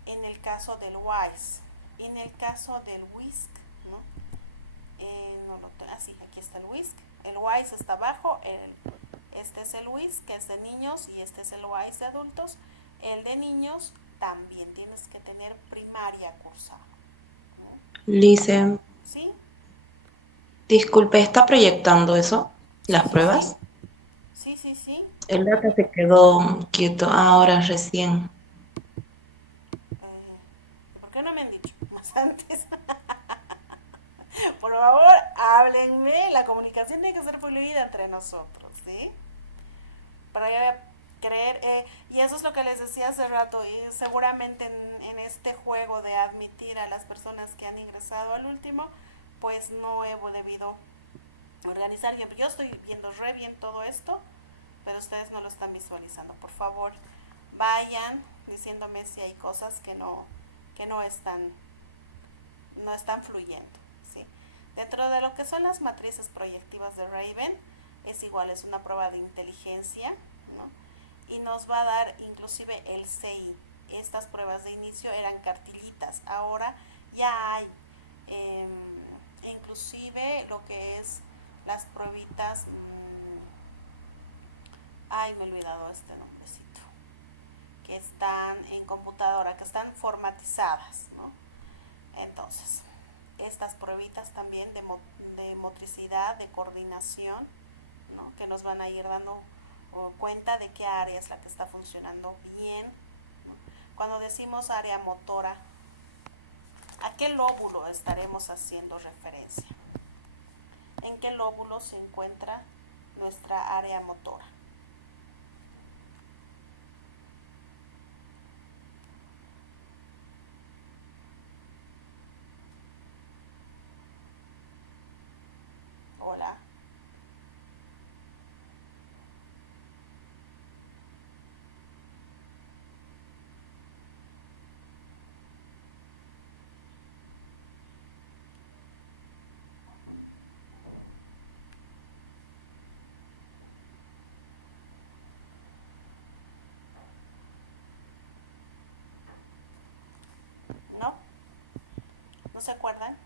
en el caso del WISE, en el caso del WISC, ¿no? Aquí está el WISC. El WISE está abajo, este es el WISC, que es de niños, y este es el WISE de adultos. El de niños también tienes que tener primaria cursada, ¿no? Lice, ¿Sí? disculpe, ¿está proyectando eso? Sí, ¿Las sí, sí. pruebas? Sí, sí, sí. El data se quedó quieto ahora recién. ¿Por qué no me han dicho más antes? Por favor, háblenme. La comunicación tiene que ser fluida entre nosotros, ¿sí? Para creer, y eso es lo que les decía hace rato, y seguramente en este juego de admitir a las personas que han ingresado al último, pues no he debido organizar bien. Yo estoy viendo re bien todo esto, pero ustedes no lo están visualizando. Por favor, vayan diciéndome si hay cosas que no están fluyendo, ¿sí? Dentro de lo que son las matrices proyectivas de Raven, es igual, es una prueba de inteligencia, ¿no? Y nos va a dar inclusive el CI. Estas pruebas de inicio eran cartillitas, ahora ya hay inclusive lo que es las pruebitas, me he olvidado este nombrecito, que están en computadora, que están formatizadas, ¿no? Entonces, estas pruebitas también de motricidad, de coordinación, ¿no? Que nos van a ir dando cuenta de qué área es la que está funcionando bien, ¿no? Cuando decimos área motora, ¿a qué lóbulo estaremos haciendo referencia? ¿En qué lóbulo se encuentra nuestra área motora? Hola. ¿No? ¿No se acuerdan?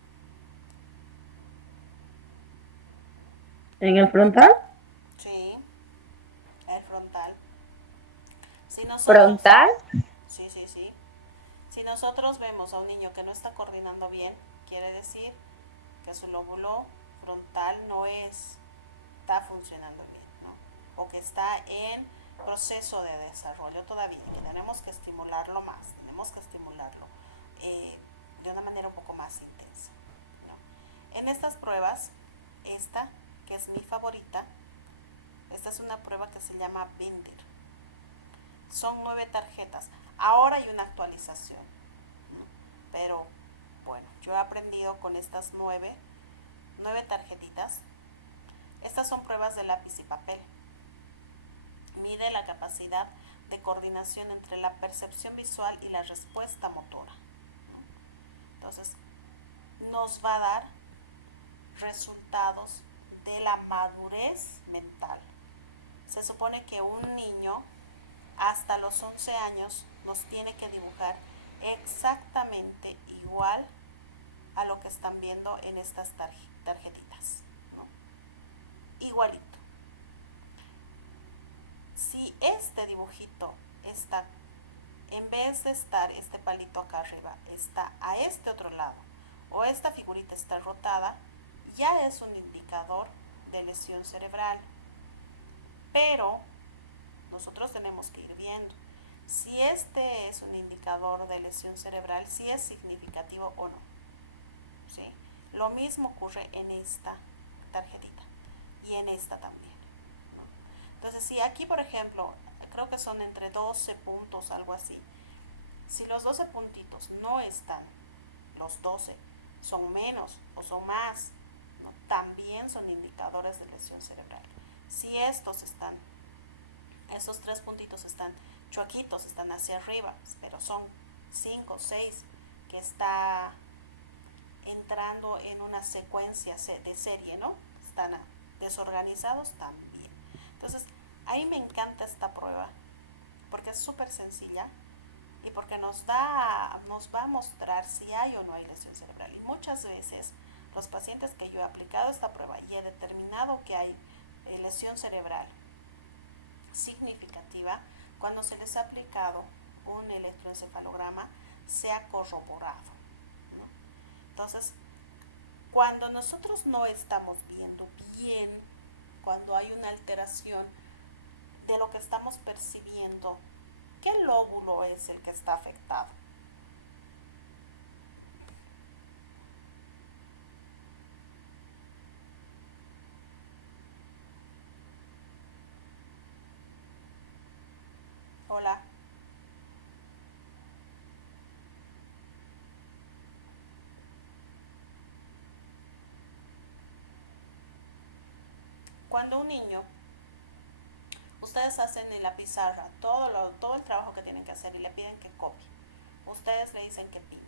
¿En el frontal? Sí, el frontal. Si nosotros, Frontal. sí, sí, sí. Si nosotros vemos a un niño que no está coordinando bien, quiere decir que su lóbulo frontal no está funcionando bien, ¿no? O que está en proceso de desarrollo todavía, y tenemos que estimularlo más, tenemos que estimularlo de una manera un poco más intensa, ¿no? En estas pruebas, esta, que es mi favorita, esta es una prueba que se llama Binder. Son 9 tarjetas. Ahora hay una actualización, ¿no? Pero bueno, yo he aprendido con estas 9 tarjetitas. Estas son pruebas de lápiz y papel. Mide la capacidad de coordinación entre la percepción visual y la respuesta motora, ¿no? Entonces, nos va a dar resultados de la madurez mental, Se supone que un niño hasta los 11 años nos tiene que dibujar exactamente igual a lo que están viendo en estas tarjetitas, ¿no? Igualito. Si este dibujito está, en vez de estar este palito acá arriba, está a este otro lado, o esta figurita está rotada, ya es un indicador de lesión cerebral. Pero nosotros tenemos que ir viendo si este es un indicador de lesión cerebral, si es significativo o no. ¿Sí? Lo mismo ocurre en esta tarjetita y en esta también, ¿no? Entonces, si aquí, por ejemplo, creo que son entre 12 puntos, algo así, si los 12 puntitos no están, los 12 son menos o son más, ¿no? También son indicadores de lesión cerebral. Si estos 3 puntitos están chuequitos, están hacia arriba, pero son 5 o 6 que está entrando en una secuencia de serie, ¿no? Están desorganizados también. Entonces, a mí me encanta esta prueba porque es súper sencilla y porque nos va a mostrar si hay o no hay lesión cerebral. Y muchas veces los pacientes que yo he aplicado esta prueba y he determinado que hay lesión cerebral significativa, cuando se les ha aplicado un electroencefalograma, se ha corroborado, ¿no? Entonces, cuando nosotros no estamos viendo bien, cuando hay una alteración de lo que estamos percibiendo, ¿qué lóbulo es el que está afectado? Hola. Cuando un niño, ustedes hacen en la pizarra todo el trabajo que tienen que hacer y le piden que copie, ustedes le dicen que pinte.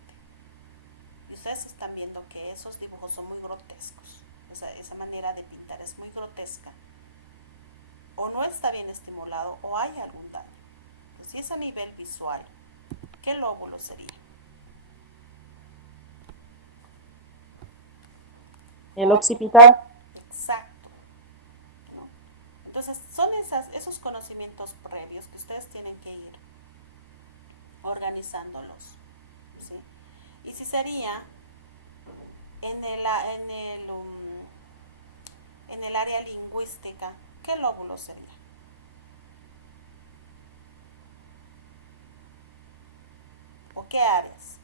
Y ustedes están viendo que esos dibujos son muy grotescos. O sea, esa manera de pintar es muy grotesca. O no está bien estimulado o hay algún daño. Si es a nivel visual, ¿qué lóbulo sería? El occipital. Exacto, ¿no? Entonces, son esos conocimientos previos que ustedes tienen que ir organizándolos, ¿sí? Y si sería en el área lingüística, ¿qué lóbulo sería? ¿O qué áreas?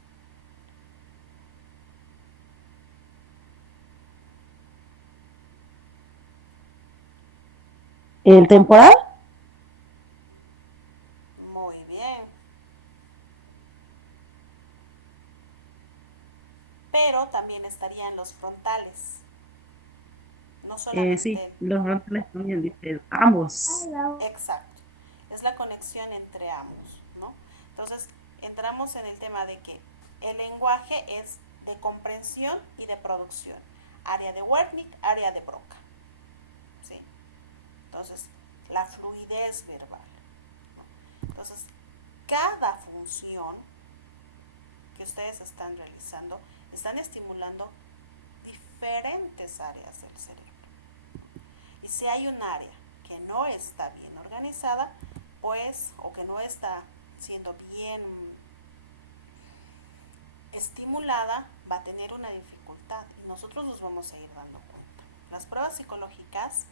El temporal. Muy bien. Pero también estarían los frontales. No Sí, solamente. los frontales también, dice ambos. Exacto. Es la conexión entre ambos, ¿no? Entonces, entramos en el tema de que el lenguaje es de comprensión y de producción. Área de Wernicke, área de Broca, ¿sí? Entonces, la fluidez verbal, ¿no? Entonces, cada función que ustedes están realizando, están estimulando diferentes áreas del cerebro. Y si hay un área que no está bien organizada, pues, o que no está siendo bien estimulada, va a tener una dificultad y nosotros nos vamos a ir dando cuenta. Las pruebas psicológicas,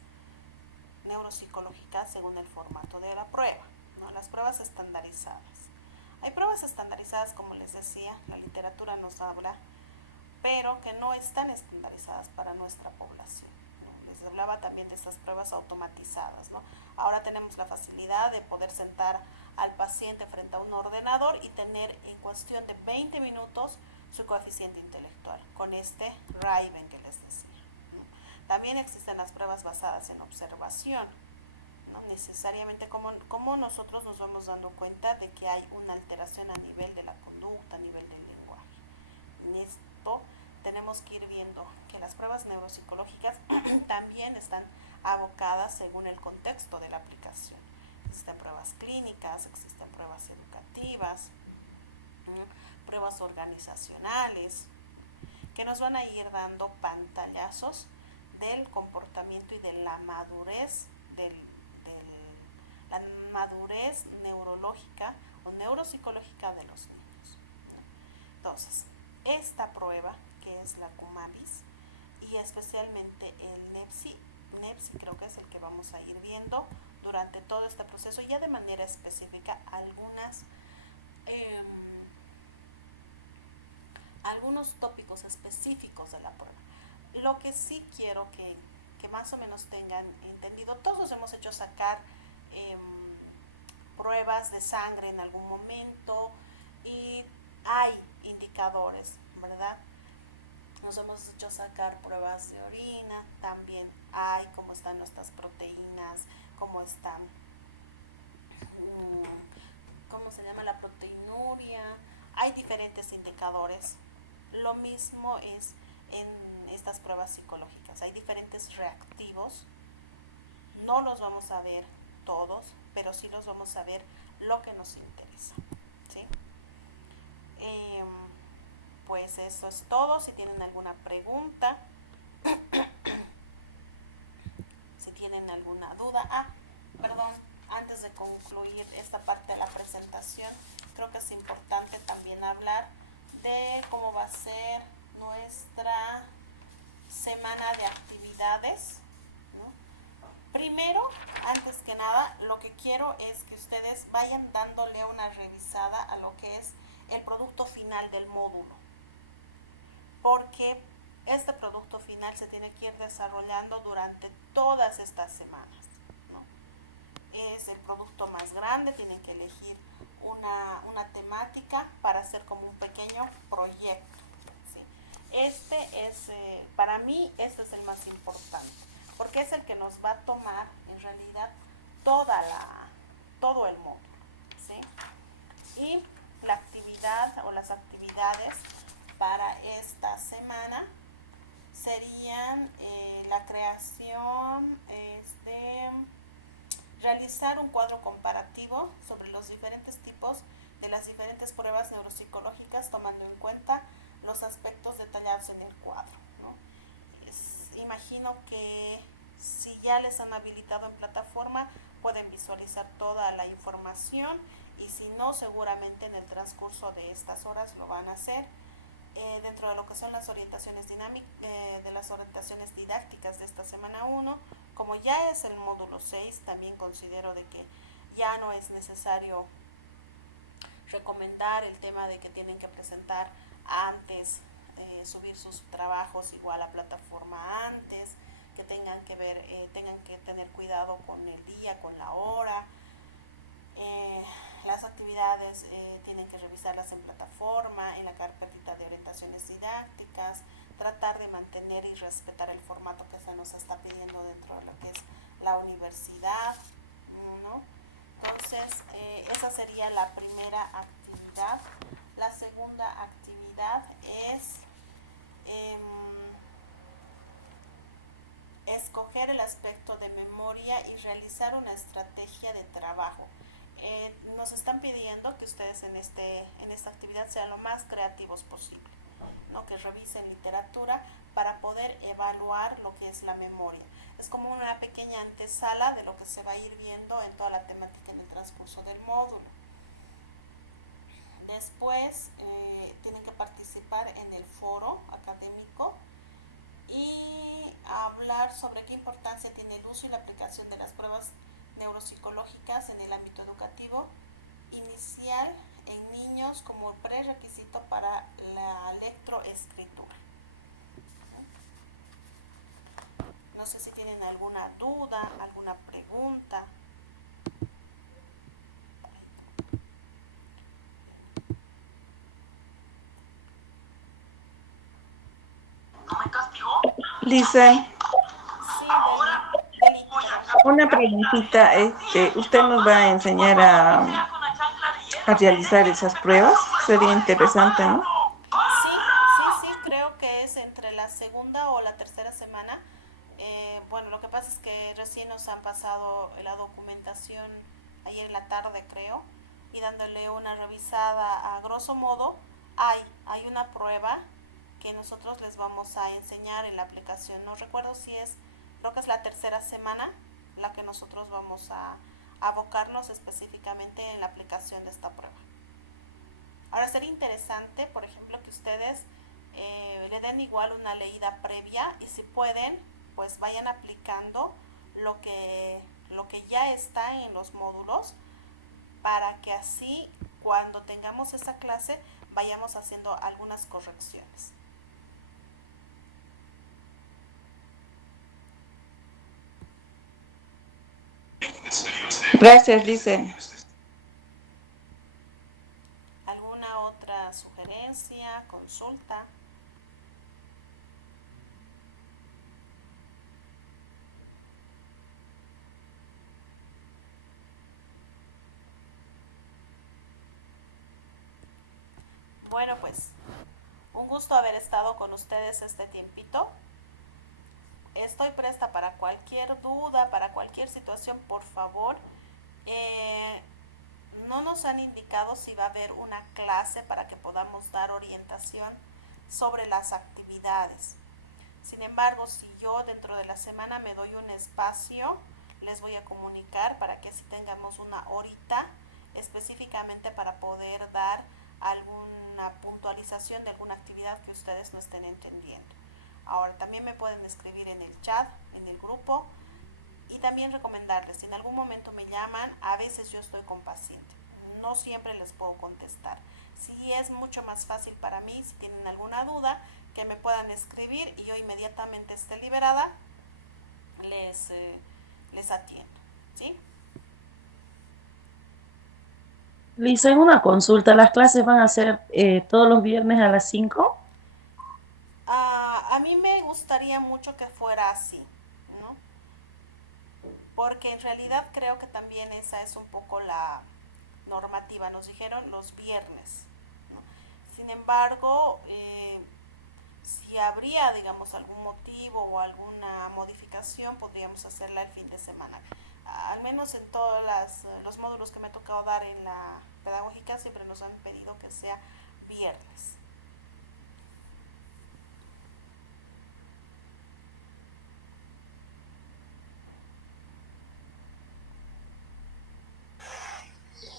neuropsicológicas, según el formato de la prueba, ¿no? Las pruebas estandarizadas. Hay pruebas estandarizadas, como les decía, la literatura nos habla, pero que no están estandarizadas para nuestra población, ¿no? Les hablaba también de estas pruebas automatizadas, ¿no? Ahora tenemos la facilidad de poder sentar al paciente frente a un ordenador y tener en cuestión de 20 minutos su coeficiente intelectual, con este Raven que les decía, ¿no? También existen las pruebas basadas en observación, ¿no? Necesariamente como nosotros nos vamos dando cuenta de que hay una alteración a nivel de la conducta, a nivel del lenguaje. En esto tenemos que ir viendo que las pruebas neuropsicológicas también están abocadas según el contexto de la aplicación. Existen pruebas clínicas, existen pruebas educativas, pruebas organizacionales, que nos van a ir dando pantallazos del comportamiento y de la madurez la madurez neurológica o neuropsicológica de los niños. Entonces, esta prueba, que es la CUMAVIS, y especialmente el NEPSI creo que es el que vamos a ir viendo durante todo este proceso, ya de manera específica algunos tópicos específicos de la prueba. Lo que sí quiero que más o menos tengan entendido, todos hemos hecho sacar pruebas de sangre en algún momento y hay indicadores, ¿verdad? Nos hemos hecho sacar pruebas de orina, también hay cómo están nuestras proteínas, cómo están, cómo se llama la proteinuria, hay diferentes indicadores. Lo mismo es en estas pruebas psicológicas, hay diferentes reactivos, no los vamos a ver todos, pero sí los vamos a ver lo que nos interesa, ¿sí? Pues eso es todo. Si tienen alguna pregunta, si tienen alguna duda. Perdón, antes de concluir esta parte de la presentación, creo que es importante también hablar de cómo va a ser nuestra semana de actividades, ¿no? Primero, antes que nada, lo que quiero es que ustedes vayan dándole una revisada a lo que es el producto final del módulo, porque este producto final se tiene que ir desarrollando durante todas estas semanas, ¿no? Es el producto más grande, tienen que elegir una temática para hacer como un pequeño proyecto, ¿sí? Este es, para mí, este es el más importante, porque es el que nos va a tomar, en realidad, todo el módulo, ¿sí? Y la actividad o las actividades para esta semana serían la creación de realizar un cuadro comparativo sobre los diferentes tipos de las diferentes pruebas neuropsicológicas, tomando en cuenta los aspectos detallados en el cuadro, ¿no? Imagino que si ya les han habilitado en plataforma, pueden visualizar toda la información, y si no, seguramente en el transcurso de estas horas lo van a hacer. Dentro de lo que son las orientaciones de las orientaciones didácticas de esta semana 1, como ya es el módulo 6, también considero de que ya no es necesario recomendar el tema de que tienen que presentar antes, subir sus trabajos igual a plataforma antes, que tengan que tener cuidado con el día, con la hora. Las actividades tienen que revisarlas en plataforma, en la carpetita de orientaciones didácticas, tratar de mantener y respetar el formato que se nos está pidiendo dentro de lo que es la universidad, ¿no? Entonces, esa sería la primera actividad. La segunda actividad es escoger el aspecto de memoria y realizar una estrategia de trabajo. Nos están pidiendo que ustedes en esta actividad sean lo más creativos posible, ¿no? Que revisen literatura para poder evaluar lo que es la memoria. Es como una pequeña antesala de lo que se va a ir viendo en toda la temática en el transcurso del módulo. Después tienen que participar en el foro académico y hablar sobre qué importancia tiene el uso y la aplicación de las pruebas neuropsicológicas en el ámbito educativo inicial en niños como prerequisito para la lectoescritura. No sé si tienen alguna duda, alguna pregunta. Lisa, una preguntita, ¿usted nos va a enseñar a realizar esas pruebas? Sería interesante, ¿no? Sí, creo que es entre la segunda o la tercera semana. Bueno, lo que pasa es que ayer en la tarde creo, y dándole una revisada a grosso modo, hay una prueba que nosotros les vamos a enseñar en la aplicación. No recuerdo si es, creo que es la tercera semana la que nosotros vamos a abocarnos específicamente en la aplicación de esta prueba. Ahora sería interesante, por ejemplo, que ustedes le den igual una leída previa y si pueden, pues vayan aplicando lo que ya está en los módulos para que así cuando tengamos esa clase vayamos haciendo algunas correcciones. Gracias, Lice. ¿Alguna otra sugerencia, consulta? Bueno, pues un gusto haber estado con ustedes este tiempito. Estoy presta para cualquier duda, para cualquier situación, por favor. No nos han indicado si va a haber una clase para que podamos dar orientación sobre las actividades. Sin embargo, si yo dentro de la semana me doy un espacio, les voy a comunicar para que así tengamos una horita específicamente para poder dar alguna puntualización de alguna actividad que ustedes no estén entendiendo. Ahora también me pueden escribir en el chat, en el grupo, y también recomendarles, si en algún momento me llaman, a veces yo estoy con paciente, no siempre les puedo contestar. Si es mucho más fácil para mí, si tienen alguna duda, que me puedan escribir y yo inmediatamente esté liberada, les atiendo, ¿sí? Lisa, en una consulta, ¿las clases van a ser todos los viernes a las 5? A mí me gustaría mucho que fuera así, ¿no? Porque en realidad creo que también esa es un poco la normativa, nos dijeron los viernes, ¿no? Sin embargo, si habría, digamos, algún motivo o alguna modificación, podríamos hacerla el fin de semana. Al menos en todos los módulos que me ha tocado dar en la pedagógica siempre nos han pedido que sea viernes.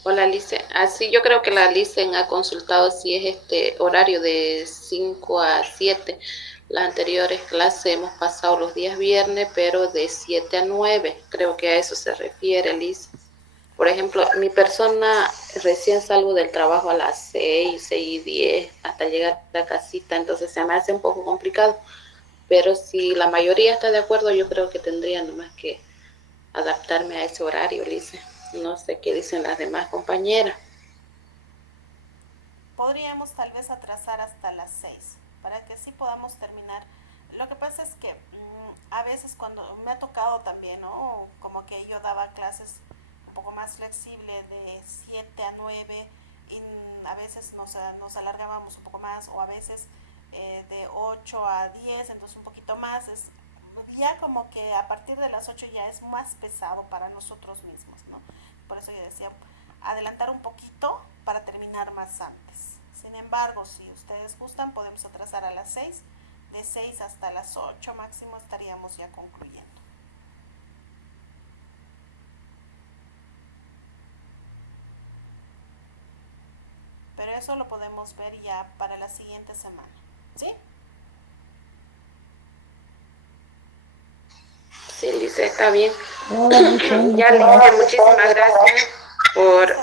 Hola, Lice. Así yo creo que la Licen ha consultado si es este horario de 5 a 7. Las anteriores clases hemos pasado los días viernes, pero de 7 a 9. Creo que a eso se refiere, Lice. Por ejemplo, mi persona recién salgo del trabajo a las 6:10, hasta llegar a la casita, entonces se me hace un poco complicado. Pero si la mayoría está de acuerdo, yo creo que tendría nomás que adaptarme a ese horario, Lice. No sé qué dicen las demás compañeras. Podríamos tal vez atrasar hasta las 6 para que sí podamos terminar. Lo que pasa es que a veces cuando me ha tocado también, ¿no? Como que yo daba clases un poco más flexible de 7 a 9 y a veces nos alargábamos un poco más o a veces de 8 a 10, entonces un poquito más. Ya como que a partir de las 8 ya es más pesado para nosotros mismos, ¿no? Por eso yo decía, adelantar un poquito para terminar más antes. Sin embargo, si ustedes gustan, podemos atrasar a las 6, de 6 hasta las 8 máximo estaríamos ya concluyendo. Pero eso lo podemos ver ya para la siguiente semana, ¿sí? Sí, Lice, está bien. Hola, Lisa, Ya, muchas Lice, gracias. muchísimas gracias por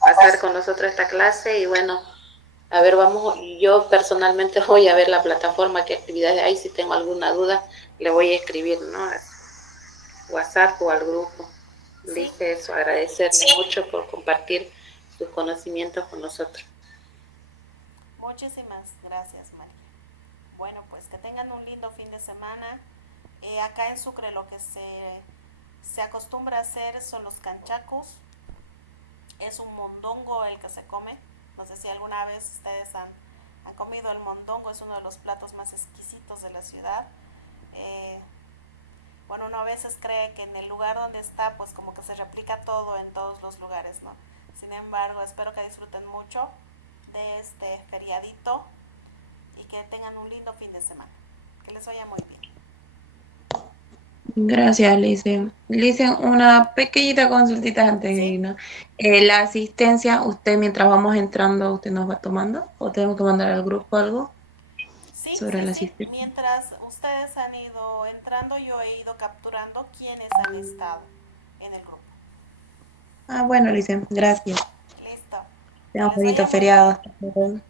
pasar con nosotros esta clase y bueno, a ver, vamos, yo personalmente voy a ver la plataforma, qué actividades hay, si tengo alguna duda, le voy a escribir, ¿no? A WhatsApp o al grupo. Dice eso, agradecerle mucho por compartir sus conocimientos con nosotros. Muchísimas gracias, María. Bueno, pues que tengan un lindo fin de semana. Acá en Sucre lo que se acostumbra a hacer son los canchacos. Es un mondongo el que se come. No sé si alguna vez ustedes han comido el mondongo, es uno de los platos más exquisitos de la ciudad. bueno, uno a veces cree que en el lugar donde está, pues como que se replica todo en todos los lugares, ¿no? Sin embargo, espero que disfruten mucho de este feriadito y que tengan un lindo fin de semana. Que les vaya muy bien. Gracias, Lice. Lice, una pequeñita consultita antes de ¿Sí? irnos. La asistencia, usted mientras vamos entrando, ¿usted nos va tomando? ¿O tenemos que mandar al grupo algo Sí, sobre sí, la sí. asistencia? Mientras ustedes han ido entrando, yo he ido capturando quienes han estado en el grupo. Ah, bueno, Lice, gracias. Listo. Que Tengan un les bonito vaya muy feriado. bien. Hasta luego.